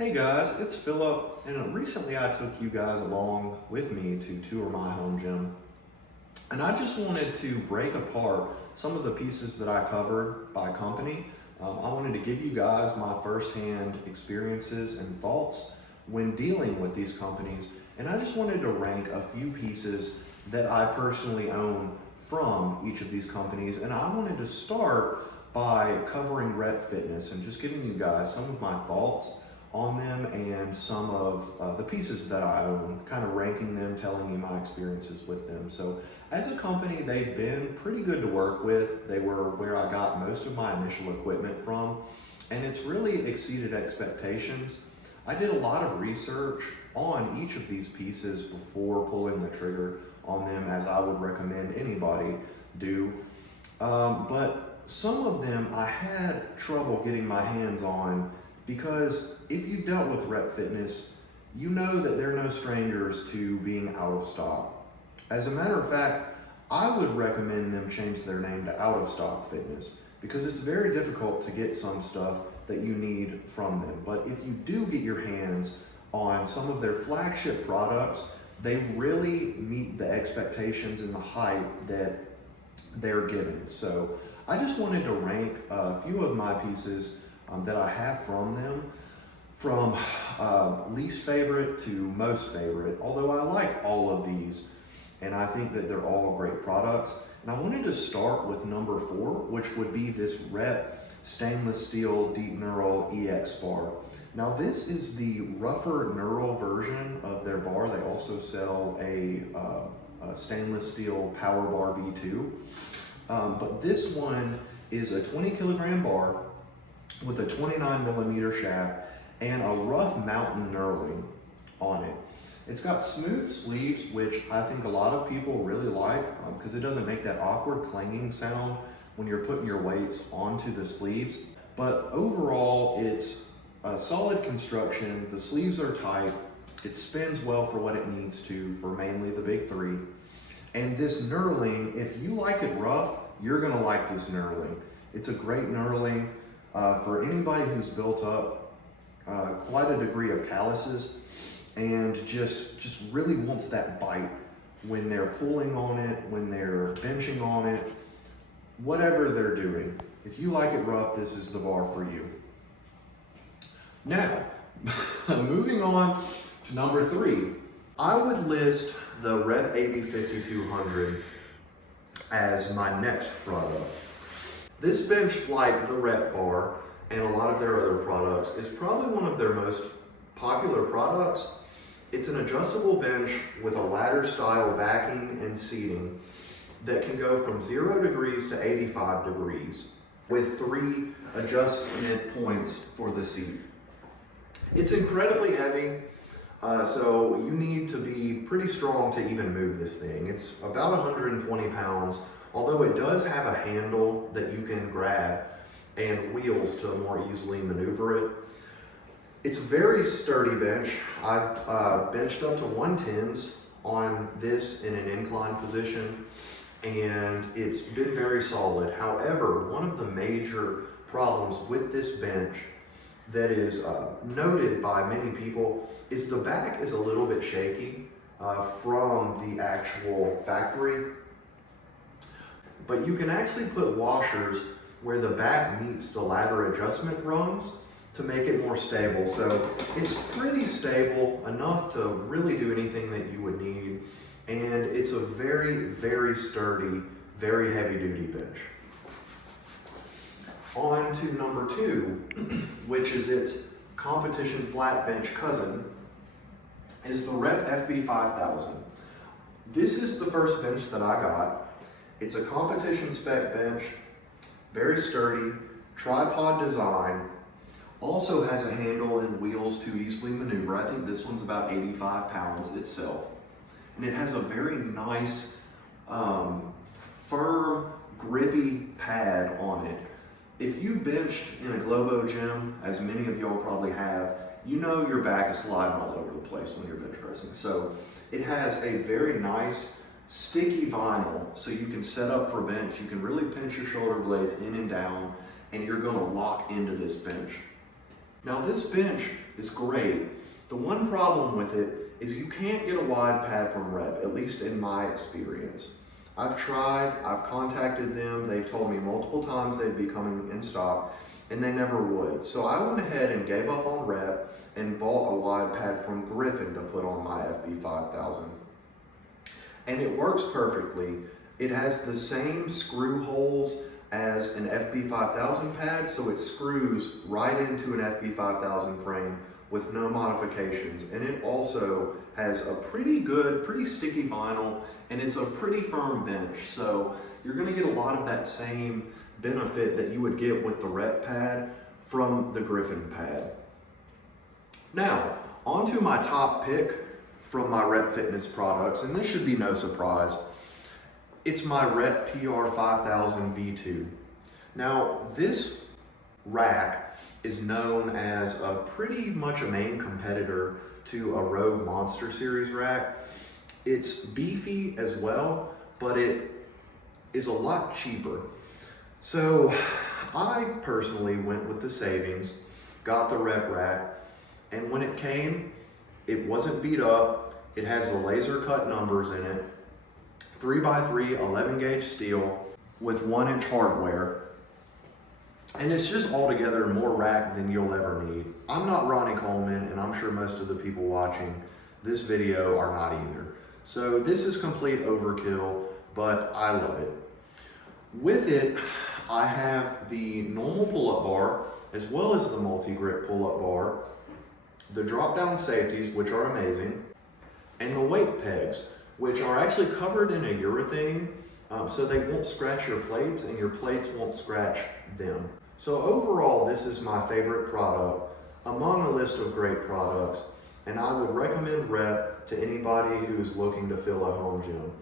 Hey guys, it's Philip, and recently I took you guys along with me to tour my home gym. And I just wanted to break apart some of the pieces that I covered by company. I wanted to give you guys my firsthand experiences and thoughts when dealing with these companies. And I just wanted to rank a few pieces that I personally own from each of these companies. And I wanted to start by covering Rep Fitness and just giving you guys some of my thoughts on them and some of the pieces that I own, kind of ranking them, telling you my experiences with them. So as a company, they've been pretty good to work with. They were where I got most of my initial equipment from, and it's really exceeded expectations. I did a lot of research on each of these pieces before pulling the trigger on them, as I would recommend anybody do. But some of them I had trouble getting my hands on, because if you've dealt with Rep Fitness, you know that they're no strangers to being out of stock. As a matter of fact, I would recommend them change their name to Out of Stock Fitness, because it's very difficult to get some stuff that you need from them. But if you do get your hands on some of their flagship products, they really meet the expectations and the hype that they're given. So I just wanted to rank a few of my pieces that I have from them, from least favorite to most favorite, although I like all of these and I think that they're all great products. And I wanted to start with number 4, which would be this Rep stainless steel deep knurl EX bar. Now this is the rougher knurl version of their bar. They also sell a stainless steel power bar V2, but this one is a 20 kilogram bar with a 29 millimeter shaft and a rough mountain knurling on it. It's got smooth sleeves, which I think a lot of people really like, because it doesn't make that awkward clanging sound when you're putting your weights onto the sleeves. But overall, it's a solid construction. The sleeves are tight. It spins well for what it needs to, for mainly the big 3. And this knurling, if you like it rough, you're gonna like this knurling. It's a great knurling. For anybody who's built up quite a degree of calluses and just really wants that bite when they're pulling on it, when they're benching on it, whatever they're doing. If you like it rough, this is the bar for you. Now, moving on to number 3, I would list the Rep AB 5200 as my next product. This bench, like the Rep bar and a lot of their other products, is probably one of their most popular products. It's an adjustable bench with a ladder style backing and seating that can go from 0 degrees to 85 degrees with 3 adjustment points for the seat. It's incredibly heavy, so you need to be pretty strong to even move this thing. It's about 120 pounds. Although it does have a handle that you can grab and wheels to more easily maneuver it. It's a very sturdy bench. I've benched up to 110s on this in an incline position, and it's been very solid. However, one of the major problems with this bench that is noted by many people is the back is a little bit shaky from the actual factory. But you can actually put washers where the back meets the ladder adjustment rungs to make it more stable. So it's pretty stable enough to really do anything that you would need. And it's a very, very sturdy, very heavy duty bench. On to number 2, which is its competition flat bench cousin, is the Rep FB 5000. This is the first bench that I got. It's a competition spec bench, very sturdy, tripod design, also has a handle and wheels to easily maneuver. I think this one's about 85 pounds itself. And it has a very nice, firm, grippy pad on it. If you've benched in a Globo gym, as many of y'all probably have, you know your back is sliding all over the place when you're bench pressing. So it has a very nice, sticky vinyl, so you can set up for bench. You can really pinch your shoulder blades in and down, and you're gonna lock into this bench. Now this bench is great. The one problem with it is you can't get a wide pad from Rep, at least in my experience. I've tried, I've contacted them, they've told me multiple times they'd be coming in stock, and they never would. So I went ahead and gave up on Rep and bought a wide pad from Griffin to put on my FB5000. And it works perfectly. It has the same screw holes as an FB5000 pad, so it screws right into an FB5000 frame with no modifications. And it also has a pretty good, pretty sticky vinyl, and it's a pretty firm bench. So you're gonna get a lot of that same benefit that you would get with the Rep pad from the Griffin pad. Now, on to my top pick from my Rep Fitness products, and this should be no surprise. It's my Rep PR5000 V2. Now, this rack is known as a pretty much a main competitor to a Rogue Monster Series rack. It's beefy as well, but it is a lot cheaper. So I personally went with the savings, got the Rep rack, and when it came, it wasn't beat up. It has the laser cut numbers in it, 3x3 11 gauge steel with 1-inch hardware. And it's just altogether more rack than you'll ever need. I'm not Ronnie Coleman, and I'm sure most of the people watching this video are not either. So this is complete overkill, but I love it. With it, I have the normal pull-up bar, as well as the multi-grip pull-up bar, the drop-down safeties, which are amazing, and the weight pegs, which are actually covered in a urethane, so they won't scratch your plates and your plates won't scratch them. So overall, this is my favorite product among a list of great products, and I would recommend Rep to anybody who's looking to fill a home gym.